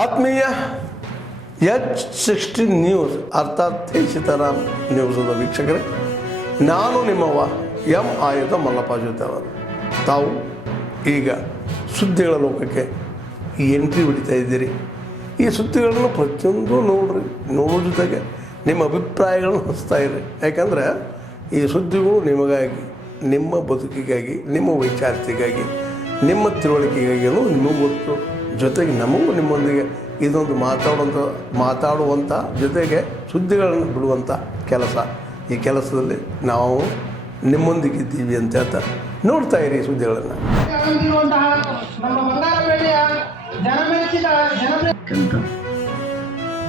ಆತ್ಮೀಯ H16 news ಅರ್ಥಾತ್ ಸೀತಾರಾಮ್ ನ್ಯೂಸದ ವೀಕ್ಷಕರೇ, ನಾನು ನಿಮ್ಮವ ಎಂ ಆಯುಧ ಮಲ್ಲಪ್ಪ ಜೊತೆ ಅವರು. ತಾವು ಈಗ ಸುದ್ದಿಗಳ ಲೋಕಕ್ಕೆ ಎಂಟ್ರಿ ಹೊಡಿತಾ ಇದ್ದೀರಿ. ಈ ಸುದ್ದಿಗಳನ್ನು ಪ್ರತಿಯೊಂದು ನೋಡೋ ಜೊತೆಗೆ ನಿಮ್ಮ ಅಭಿಪ್ರಾಯಗಳನ್ನು ಹಚ್ತಾ ಇರಿ. ಯಾಕಂದರೆ ಈ ಸುದ್ದಿಗಳು ನಿಮಗಾಗಿ, ನಿಮ್ಮ ಬದುಕಿಗಾಗಿ, ನಿಮ್ಮ ವೈಚಾರಿಕೆಗಾಗಿ, ನಿಮ್ಮ ತಿಳುವಳಿಕೆಗಾಗಿಯೂ ನಿಮಗೂ ಗೊತ್ತು. ಜೊತೆಗೆ ನಮಗೂ ನಿಮ್ಮೊಂದಿಗೆ ಇದೊಂದು ಮಾತಾಡುವಂಥ ಜೊತೆಗೆ ಸುದ್ದಿಗಳನ್ನು ಬಿಡುವಂಥ ಕೆಲಸ. ಈ ಕೆಲಸದಲ್ಲಿ ನಾವು ನಿಮ್ಮೊಂದಿಗಿದ್ದೀವಿ ಅಂತ ಹೇಳ್ತಾ ನೋಡ್ತಾ ಇರಿ ಸುದ್ದಿಗಳನ್ನು.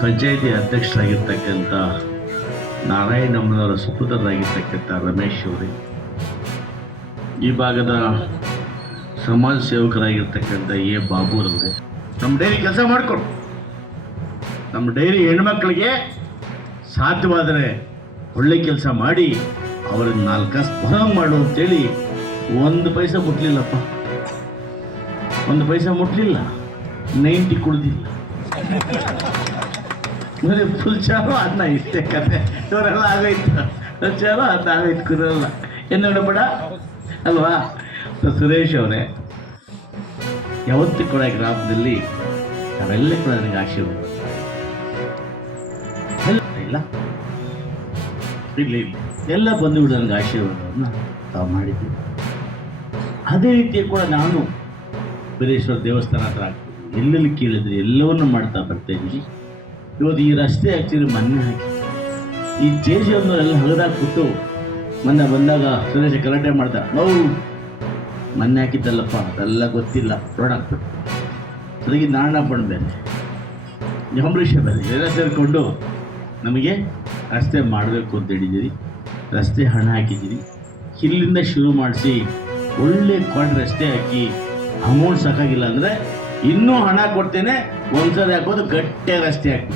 ಪಂಚಾಯಿತಿ ಅಧ್ಯಕ್ಷರಾಗಿರ್ತಕ್ಕಂಥ ನಾರಾಯಣಮ್ಮನವರ ಸುಪುತ್ರರಾಗಿರ್ತಕ್ಕಂಥ ರಮೇಶ್ ಅವರೇ, ಈ ಭಾಗದ ಸಮಾಜ ಸೇವಕರಾಗಿರ್ತಕ್ಕಂಥ ಎ ಬಾಬುರವರೇ, ನಮ್ಮ ಡೈರಿ ಕೆಲಸ ಮಾಡಿಕೊಡು. ನಮ್ಮ ಡೈರಿ ಹೆಣ್ಮಕ್ಳಿಗೆ ಸಾಧ್ಯವಾದರೆ ಒಳ್ಳೆ ಕೆಲಸ ಮಾಡಿ ಅವ್ರಿಗೆ 4 ಕಾಸು ಹೊರಗೆ ಮಾಡು ಅಂತೇಳಿ 1 ಪೈಸೆ ಮುಟ್ಲಿಲ್ಲಪ್ಪ, 1 ಪೈಸೆ ಮುಟ್ಲಿಲ್ಲ, 90 ಕುಡ್ದಿಲ್ಲ. ಬರೀ ಫುಲ್ ಚಾರು ಅದನ್ನ ಇಷ್ಟೇ ಕತೆ. ಇವರೆಲ್ಲ ಆಗೋಯ್ತು, ಚಾರು ಅದನ್ನ ಆಗೋಯ್ತು, ಕುರಲ್ಲ ಏನು ಬೇಡ ಅಲ್ವಾ. ಸುರೇಶ್ ಅವರೇ, ಯಾವತ್ತೂ ಕೂಡ ಗ್ರಾಮದಲ್ಲಿ ನಾವೆಲ್ಲ ಕೂಡ ನನಗೆ ಆಶೀರ್ವಾದ ಇಲ್ಲ ಎಲ್ಲ ಬಂಧುಗಳು ನನಗೆ ಆಶೀರ್ವಾದವನ್ನು ತಾವು ಮಾಡಿದ್ದೀವಿ. ಅದೇ ರೀತಿ ಕೂಡ ನಾನು ಬೀರೇಶ್ವರ ದೇವಸ್ಥಾನ ಹತ್ರ ಆಗ್ತೀವಿ, ಎಲ್ಲೆಲ್ಲಿ ಕೇಳಿದ್ರಿ ಎಲ್ಲವನ್ನೂ ಮಾಡ್ತಾ ಬರ್ತಾ ಇದ್ದೀವಿ. ಇವತ್ತು ಈ ರಸ್ತೆ ಆ್ಯಕ್ಚುಲಿ ಮೊನ್ನೆ ಹಾಕಿ ಈ ಜೇಜಿಯವನ್ನೆಲ್ಲ ಹಗದಾಕ್ಬಿಟ್ಟು ಮೊನ್ನೆ ಬಂದಾಗ ಸುರೇಶ ಗಲಾಟೆ ಮಾಡ್ದ, ನಾವು ಮೊನ್ನೆ ಹಾಕಿದ್ದಲ್ಲಪ್ಪ ಅದೆಲ್ಲ ಗೊತ್ತಿಲ್ಲ ರೋಡ್ ಹಾಕ್ಬಿಟ್ಟು. ಅದಕ್ಕೆ ನಾರಾಯಣ ಬೇರೆ ಅಂಬರೀಷ ಬೇರೆ ಎಲ್ಲ ಸೇರಿಕೊಂಡು ನಮಗೆ ರಸ್ತೆ ಮಾಡಬೇಕು ಅಂತ ಹೇಳಿದ್ದೀರಿ. ರಸ್ತೆ ಹಣ ಹಾಕಿದ್ದೀರಿ. ಇಲ್ಲಿಂದ ಶುರು ಮಾಡಿಸಿ ಒಳ್ಳೆ ಕ್ವಾಡ್ ರಸ್ತೆ ಹಾಕಿ ಅಮೌಂಟ್ ಸಾಕಾಗಿಲ್ಲ ಅಂದರೆ ಇನ್ನೂ ಹಣ ಕೊಡ್ತೇನೆ, ಒಂದ್ಸರಿ ಹಾಕೋದು ಗಟ್ಟೆ ರಸ್ತೆ ಹಾಕಿ.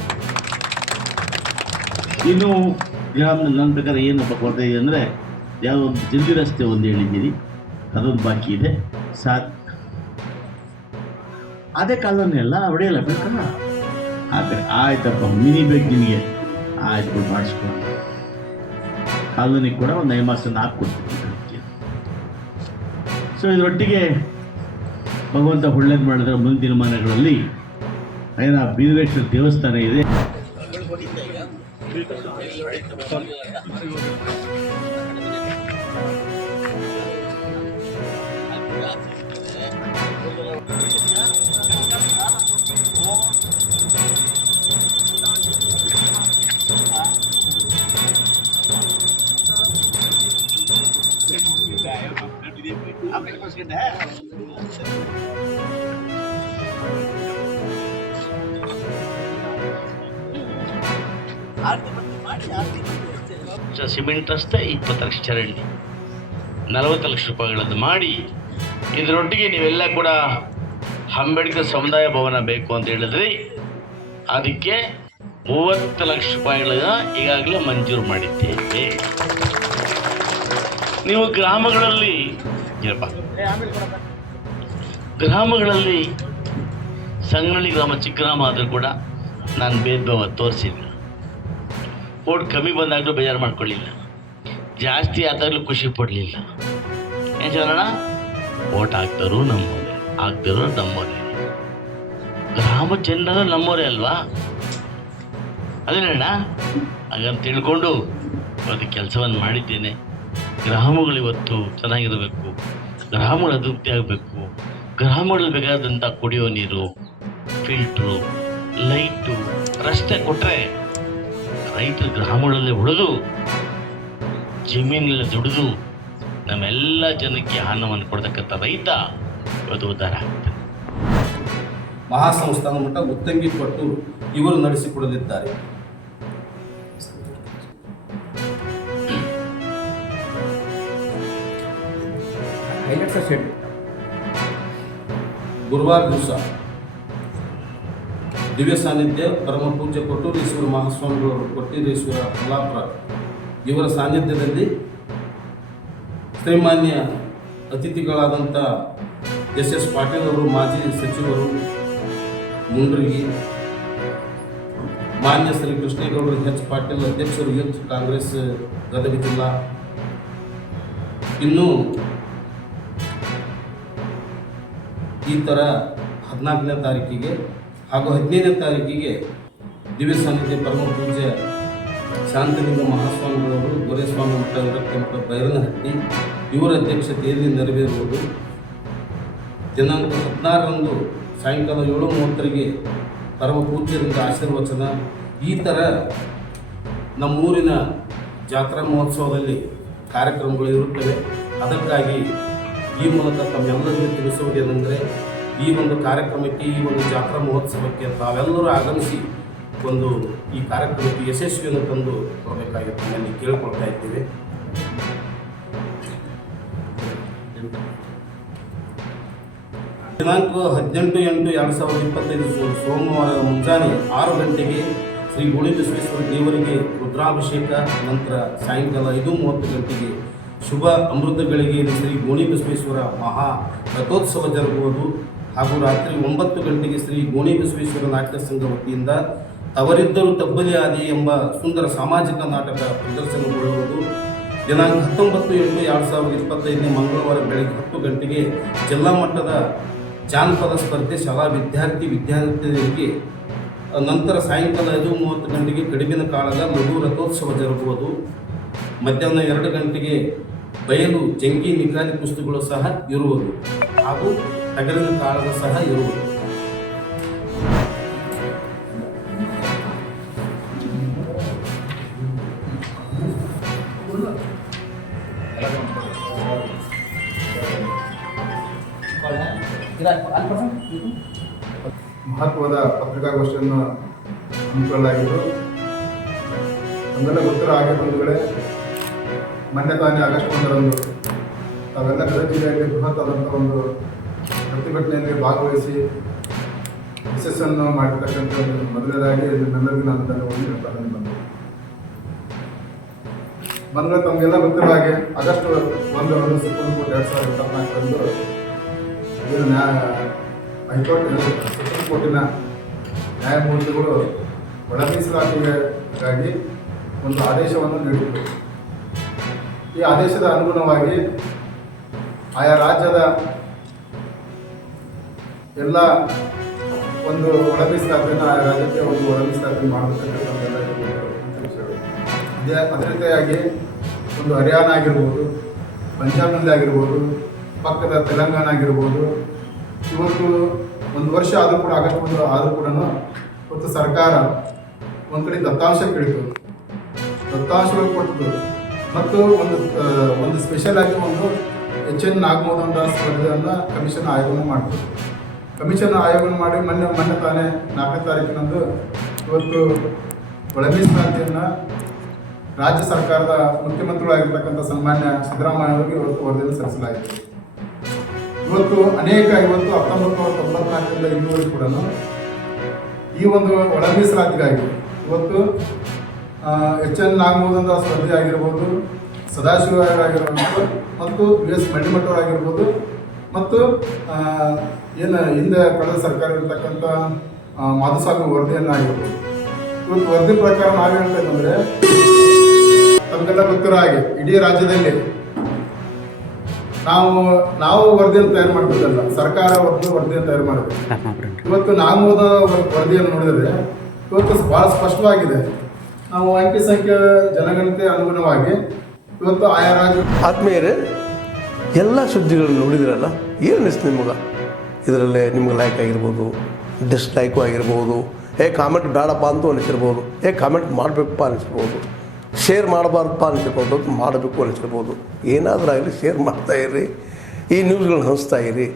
ಇನ್ನು ಗ್ರಾಮದಲ್ಲಿ ನನ್ನ ಪ್ರಕಾರ ಏನಪ್ಪ ಕೊಡ್ತಾ ಇದೆ ಅಂದರೆ ಯಾವುದೋ ಒಂದು ಜಲ್ದಿ ರಸ್ತೆ ಒಂದು ಹೇಳಿದ್ದೀರಿ, ಅದೊಂದು ಬಾಕಿ ಇದೆ. ಅದೇ ಕಾಲದನ್ನೆಲ್ಲ ಹೊಡೆಯಲ್ಲ ಬೇಕಲ್ಲ. ಆದರೆ ಆಯ್ತಪ್ಪ, ಮಿನಿ ಬೇಕು ನಿನಗೆ, ಆಯ್ತು ಮಾಡಿಸ್ಕೊಂಡು ಕಾಲೋನಿಗೆ ಕೂಡ ಒಂದು 5 ಮಾಸ ಹಾಕ್ಕೊಡ್ತೀನಿ. ಸೊ ಇದರೊಟ್ಟಿಗೆ ಭಗವಂತ ಒಳ್ಳೇದು ಮಾಡಿದ್ರೆ ಮುಂದಿನ ದಿನಮಾನಗಳಲ್ಲಿ ಏನೋ ಬೀರೇಶ್ವರ ದೇವಸ್ಥಾನ ಇದೆ. ಸಿಮೆಂಟ್ ರಸ್ತೆ 20 ಲಕ್ಷ ಚರಂಡಿ, 40 ಲಕ್ಷ ರೂಪಾಯಿಗಳದ್ದು ಮಾಡಿ, ಇದರೊಟ್ಟಿಗೆ ನೀವೆಲ್ಲ ಕೂಡ ಅಂಬೇಡ್ಕರ್ ಸಮುದಾಯ ಭವನ ಬೇಕು ಅಂತ ಹೇಳಿದ್ರಿ. ಅದಕ್ಕೆ 30 ಲಕ್ಷ ರೂಪಾಯಿಗಳನ್ನ ಈಗಾಗಲೇ ಮಂಜೂರು ಮಾಡಿದ್ದೇವೆ. ನೀವು ಗ್ರಾಮಗಳಲ್ಲಿ ಸಂಗನಳ್ಳಿ ಗ್ರಾಮ ಚಿಕ್ಕ ಗ್ರಾಮ ಆದರೂ ಕೂಡ ನಾನು ಭೇದ ಭಾವ ತೋರಿಸಿಲ್ಲ. ಓಟ್ ಕಮ್ಮಿ ಬಂದಾಗಲೂ ಬೇಜಾರು ಮಾಡ್ಕೊಳ್ಳಿಲ್ಲ, ಜಾಸ್ತಿ ಆದಾಗಲೂ ಖುಷಿ ಪಡಲಿಲ್ಲ. ಏನು ಹೇಳೋಣ, ಓಟ್ ಹಾಕ್ತಾರೋ ನಮ್ಮೋರೆ, ಹಾಕ್ತಾರೋ ನಮ್ಮೋರೆ, ಗ್ರಾಮ ಜನರು ನಮ್ಮೋರೆ ಅಲ್ವಾ. ಅದೇನಣ್ಣ ಹಾಗಂತ ತಿಳ್ಕೊಂಡು ಇವತ್ತು ಕೆಲಸವನ್ನು ಮಾಡಿದ್ದೇನೆ. ಗ್ರಾಮಗಳು ಇವತ್ತು ಚೆನ್ನಾಗಿರಬೇಕು, ಗ್ರಾಮಗಳು ಅಭಿವೃದ್ಧಿ ಆಗಬೇಕು. ಗ್ರಾಮಗಳಲ್ಲಿ ಬೇಕಾದಂಥ ಕುಡಿಯೋ ನೀರು, ಫಿಲ್ಟ್ರು, ಲೈಟು, ರಸ್ತೆ ಕೊಟ್ಟರೆ ರೈತರು ಗ್ರಾಮಗಳಲ್ಲಿ ಉಳಿದು ಜಮೀನೆಲ್ಲ ದುಡಿದು ನಮ್ಮೆಲ್ಲ ಜನಕ್ಕೆ ಅನ್ನವನ್ನು ಕೊಡ್ತಕ್ಕಂಥ ರೈತ ಇವತ್ತು ಉದ್ಧಾರ ಆಗ್ತದೆ. ಮಹಾಸಂಸ್ಥಾನ ಮಟ್ಟ ಉತ್ತಂಗಿ ಕೊಟ್ಟು ಇವರು ನಡೆಸಿಕೊಡಲಿದ್ದಾರೆ. ಗುರುವಾರ ದಿವಸ ದಿವ್ಯ ಸಾನ್ನಿಧ್ಯ ಪರಮ ಪೂಜ್ಯ ಕೊಟ್ಟೂರೇಶ್ವರ ಮಹಾಸ್ವಾಮಿಗಳು, ಕೊಟ್ಟೂರೇಶ್ವರ ಕಲಾಪುರ ಇವರ ಸಾನ್ನಿಧ್ಯದಲ್ಲಿ ಶ್ರೀಮಾನ್ಯ ಅತಿಥಿಗಳಾದಂಥ ಎಸ್ ಎಸ್ ಪಾಟೀಲ್ ಅವರು, ಮಾಜಿ ಸಚಿವರು, ಮುಂಡ್ರಿಗಿ, ಮಾನ್ಯ ಶ್ರೀ ಕೃಷ್ಣೇಗೌಡರು ಎಚ್ ಪಾಟೀಲ್ ಅಧ್ಯಕ್ಷರು ಯೂತ್ ಕಾಂಗ್ರೆಸ್ ಗದಗ ಜಿಲ್ಲಾ, ಇನ್ನು ಈ ಥರ 14ನೇ ತಾರೀಕಿಗೆ ಹಾಗೂ 15ನೇ ತಾರೀಕಿಗೆ ದಿವ್ಯ ಸಾನ್ನಿಧ್ಯ ಪರಮ ಪೂಜ್ಯ ಶಾಂತಲಿಂಗ ಮಹಾಸ್ವಾಮಿಗಳವರು ದೊರೆಸ್ವಾಮಿ ಮಠ ವಿರಕ್ತ ಮಠ ಬೈರನಹಟ್ಟಿ ಇವರ ಅಧ್ಯಕ್ಷತೆಯಲ್ಲಿ ನೆರವೇರುವುದು. ದಿನಾಂಕ 16ರಂದು ಸಾಯಂಕಾಲ 7:30ಗೆ ಪರಮ ಪೂಜ್ಯರಿಂದ ಆಶೀರ್ವಚನ. ಈ ಥರ ನಮ್ಮೂರಿನ ಜಾತ್ರಾ ಮಹೋತ್ಸವದಲ್ಲಿ ಕಾರ್ಯಕ್ರಮಗಳು ಇರುತ್ತವೆ. ಅದಕ್ಕಾಗಿ ಈ ಮೂಲಕ ತಮ್ಮೆಲ್ಲರಿಗೂ ತಿಳಿಸುವುದೇನೆಂದರೆ, ಈ ಒಂದು ಕಾರ್ಯಕ್ರಮಕ್ಕೆ, ಈ ಒಂದು ಜಾತ್ರಾ ಮಹೋತ್ಸವಕ್ಕೆ ತಾವೆಲ್ಲರೂ ಆಗಮಿಸಿ ಈ ಕಾರ್ಯಕ್ರಮಕ್ಕೆ ಯಶಸ್ವಿಯನ್ನು ತಂದು ಕೊಡಬೇಕಾಗಿ ತಮ್ಮಲ್ಲಿ ಕೇಳಿಕೊಳ್ತಾ ಇದ್ದೇವೆ. ದಿನಾಂಕ 18/8/2025 ಸೋಮವಾರ ಮುಂಜಾನೆ 6 ಗಂಟೆಗೆ ಶ್ರೀ ಗೋಣಿಬಸವೇಶ್ವರ ದೇವರಿಗೆ ರುದ್ರಾಭಿಷೇಕ, ನಂತರ ಸಾಯಂಕಾಲ 5:30 ಗಂಟೆಗೆ ಶುಭ ಅಮೃತ ಗಳಿಗೆಯಲ್ಲಿ ಶ್ರೀ ಗೋಣಿಬಸವೇಶ್ವರ ಮಹಾ ರಥೋತ್ಸವ ಜರುಗುವುದು. ಹಾಗೂ ರಾತ್ರಿ 9 ಗಂಟೆಗೆ ಶ್ರೀ ಗೋಣಿಬಸವೇಶ್ವರ ನಾಟ್ಯ ಸಂಘ ವತಿಯಿಂದ ತವರಿದ್ದರು ತಬ್ಬಲಿ ಆದಿ ಎಂಬ ಸುಂದರ ಸಾಮಾಜಿಕ ನಾಟಕ ಪ್ರದರ್ಶನಗೊಳ್ಳುವುದು. ದಿನಾಂಕ 19/8/2025 ಮಂಗಳವಾರ ಬೆಳಗ್ಗೆ 10 ಗಂಟೆಗೆ ಜಿಲ್ಲಾ ಮಟ್ಟದ ಜಾನಪದ ಸ್ಪರ್ಧೆ ಶಾಲಾ ವಿದ್ಯಾರ್ಥಿನಿಯರಿಗೆ, ನಂತರ ಸಾಯಂಕಾಲ 5:30 ಗಂಟೆಗೆ ಕಡಿಮಿನ ಕಾಳಗ ಲಘು ರಥೋತ್ಸವ ಜರುಗುವುದು. ಮಧ್ಯಾಹ್ನ 2 ಗಂಟೆಗೆ ಬಯಲು ಜಂಗಿ ನಿಕಾಲಿ ಕುಸ್ತಿಗಳು ಸಹ ಇರುವುದು ಹಾಗೂ ಟಗರಿನ ಕಾಳಗ ಸಹ ಇರುವುದು. ಮಹತ್ವದ ಪತ್ರಿಕಾಗೋಷ್ಠಿಯನ್ನು ಹಮ್ಮಿಕೊಳ್ಳಲಾಗಿದ್ದು, ನಮ್ಮೆಲ್ಲ ಗೊತ್ತಿರೋ ಹಾಗೆ ಬಂಧುಗಳೇ, ಮೊನ್ನೆ ತಾನೇ ಆಗಸ್ಟ್ 1ರಂದು ತಾವೆಲ್ಲ ಗದಗ ಜಿಲ್ಲೆಯಲ್ಲಿ ಬೃಹತ್ ಆದಂಥ ಒಂದು ಪ್ರತಿಭಟನೆಯಲ್ಲಿ ಭಾಗವಹಿಸಿ ಯಶಸ್ಸನ್ನು ಮಾಡಿರ್ತಕ್ಕಂಥ ಮೊದಲನೇದಾಗಿ ನಮ್ಮೆಲ್ಲರಿಗೂ ನಾನು ಧನ್ಯವಾದ ಹೇಳ್ತಾ ಬಂದರೆ ತಮಗೆಲ್ಲ ಗೊತ್ತಿರೋ ಹಾಗೆ ಆಗಸ್ಟ್ 1ರಂದು ಸುಪ್ರೀಂ ಕೋರ್ಟ್ 2024ರಂದು ಹೈಕೋರ್ಟ್ ಸುಪ್ರೀಂ ಕೋರ್ಟಿನ ನ್ಯಾಯಮೂರ್ತಿಗಳು ಒಳ ಮೀಸಲಾತಿಗಾಗಿ ಒಂದು ಆದೇಶವನ್ನು ನೀಡಿದರು. ಈ ಆದೇಶದ ಅನುಗುಣವಾಗಿ ಆಯಾ ರಾಜ್ಯದ ಎಲ್ಲ ಒಂದು ಒಳ ಮೀಸಲಾತಿಯನ್ನು ಆಯಾ ರಾಜ್ಯಕ್ಕೆ ಒಂದು ಒಳ ಮೀಸಲಾತಿ ಮಾಡಬೇಕಂತೆಲ್ಲ ಅದೇ ರೀತಿಯಾಗಿ ಒಂದು ಹರಿಯಾಣ ಆಗಿರ್ಬೋದು, ಪಂಜಾಬ್ನಲ್ಲಿ ಆಗಿರ್ಬೋದು, ಪಕ್ಕದ ತೆಲಂಗಾಣ ಆಗಿರ್ಬೋದು, ಇವತ್ತು 1 ವರ್ಷ ಆದರೂ ಕೂಡ ಆಗಸ್ಟ್ 1 ಆದರೂ ಕೂಡ ಇವತ್ತು ಸರ್ಕಾರ ಒಂದು ಕಡೆ ದತ್ತಾಂಶ ಕೇಳಿತು, ದತ್ತಾಂಶಗಳು ಕೊಟ್ಟಿದ್ದು, ಮತ್ತು ಒಂದು ಸ್ಪೆಷಲ್ ಆಗಿ ಒಂದು HN ನಾಗಮೋಹನ್ ದಾಸ್ ಸ್ಪರ್ಧೆಯನ್ನು ಕಮಿಷನ್ ಆಯೋಗವನ್ನು ಮಾಡ್ತದೆ. ಕಮಿಷನ್ ಆಯೋಗವನ್ನು ಮಾಡಿ ಮೊನ್ನೆ ತಾನೇ 4ನೇ ತಾರೀಕಿನಂದು ಇವತ್ತು ಒಳ ಮೀಸಲಾತಿಯನ್ನು ರಾಜ್ಯ ಸರ್ಕಾರದ ಮುಖ್ಯಮಂತ್ರಿಗಳಾಗಿರ್ತಕ್ಕಂಥ ಸನ್ಮಾನ್ಯ ಸಿದ್ದರಾಮಯ್ಯ ಅವರಿಗೆ ಇವತ್ತು ವರದಿಯನ್ನು ಸಲ್ಲಿಸಲಾಯಿತು. ಇವತ್ತು 1994ರಿಂದ ಇನ್ನೂವರೆಗೂ ಕೂಡ ಈ ಒಂದು ಒಳ ಮೀಸಲಾತಿಗಾಗಿ ಇವತ್ತು HN ನಾಗಮೋಹನ್ ದಾಸ್ ಸ್ಪರ್ಧೆ ಆಗಿರ್ಬೋದು, ಸದಾಶಿವ ಆಗಿರ್ಬೋದು, ಮತ್ತು US ಮಳ್ಳಿಮಠವರಾಗಿರ್ಬೋದು, ಮತ್ತು ಏನು ಹಿಂದೆ ಕಳೆದ ಸರ್ಕಾರ ಇರತಕ್ಕಂಥ ಮಾಧುಸ್ವಾಮಿ ವರದಿಯನ್ನು ಆಗಿರ್ಬೋದು. ಇವತ್ತು ವರದಿ ಪ್ರಕಾರ ನಾವು ಹೇಳ್ತಾ ಇದ್ದಂದರೆ, ತಮಗೆಲ್ಲ ಗೊತ್ತಿರೋ ಹಾಗೆ ಇಡೀ ರಾಜ್ಯದಲ್ಲಿ ನಾವು ವರದಿಯನ್ನು ತಯಾರು ಮಾಡ್ತಿದ್ದಲ್ಲ, ಸರ್ಕಾರ ವರದಿಯನ್ನು ತಯಾರು ಮಾಡಿದೆ. ಇವತ್ತು ನಾಗಮೋದ ವರದಿಯನ್ನು ನೋಡಿದರೆ ಇವತ್ತು ಭಾಳ ಸ್ಪಷ್ಟವಾಗಿದೆ. ನಾವು ಅಂಕಿ ಸಂಖ್ಯೆ ಜನಗಣತಿ ಅನುಗುಣವಾಗಿ ಇವತ್ತು ಆಯಾ ರಾಜ್ಯ. ಆತ್ಮೀಯರೇ, ಎಲ್ಲ ಸುದ್ದಿಗಳನ್ನು ನೋಡಿದ್ರಲ್ಲ, ಏನು ಅನಿಸ್ತು ನಿಮಗೆ? ಇದರಲ್ಲೇ ನಿಮ್ಗೆ ಲೈಕ್ ಆಗಿರ್ಬೋದು, ಡಿಸ್ಲೈಕು ಆಗಿರ್ಬೋದು, ಕಾಮೆಂಟ್ ಬೇಡಪ್ಪ ಅಂತೂ ಅನಿಸಿರ್ಬೋದು, ಕಾಮೆಂಟ್ ಮಾಡಬೇಕಪ್ಪ ಅನಿಸಿರ್ಬೋದು, ಶೇರ್ ಮಾಡಬಾರ್ದಪ್ಪ ಅನಿಸಿರ್ಬೋದು, ಮಾಡಬೇಕು ಅನಿಸಿರ್ಬೋದು. ಏನಾದರೂ ಆಗಲಿ ಶೇರ್ ಮಾಡ್ತಾಯಿರಿ, ಈ ನ್ಯೂಸ್ಗಳನ್ನ ಹಂಚ್ತಾ ಇರಿ,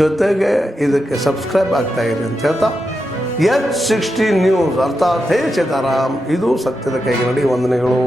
ಜೊತೆಗೆ ಇದಕ್ಕೆ ಸಬ್ಸ್ಕ್ರೈಬ್ ಆಗ್ತಾಯಿರಿ ಅಂತ ಹೇಳ್ತಾ, H16 ನ್ಯೂಸ್ ಅರ್ಥಾತ್ ಹೇ ಸೀತಾರಾಮ್, ಇದು ಸತ್ಯದ ಕೈಗೆ ನಡಿ. ವಂದನೆಗಳು.